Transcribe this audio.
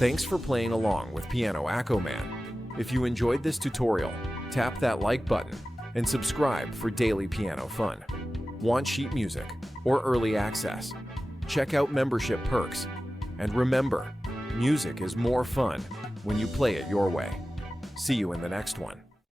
Thanks for playing along with Piano AccoMan. If you enjoyed this tutorial, tap that like button and subscribe for daily piano fun. Want sheet music or early access? Check out membership perks. And remember, music is more fun when you play it your way. See you in the next one.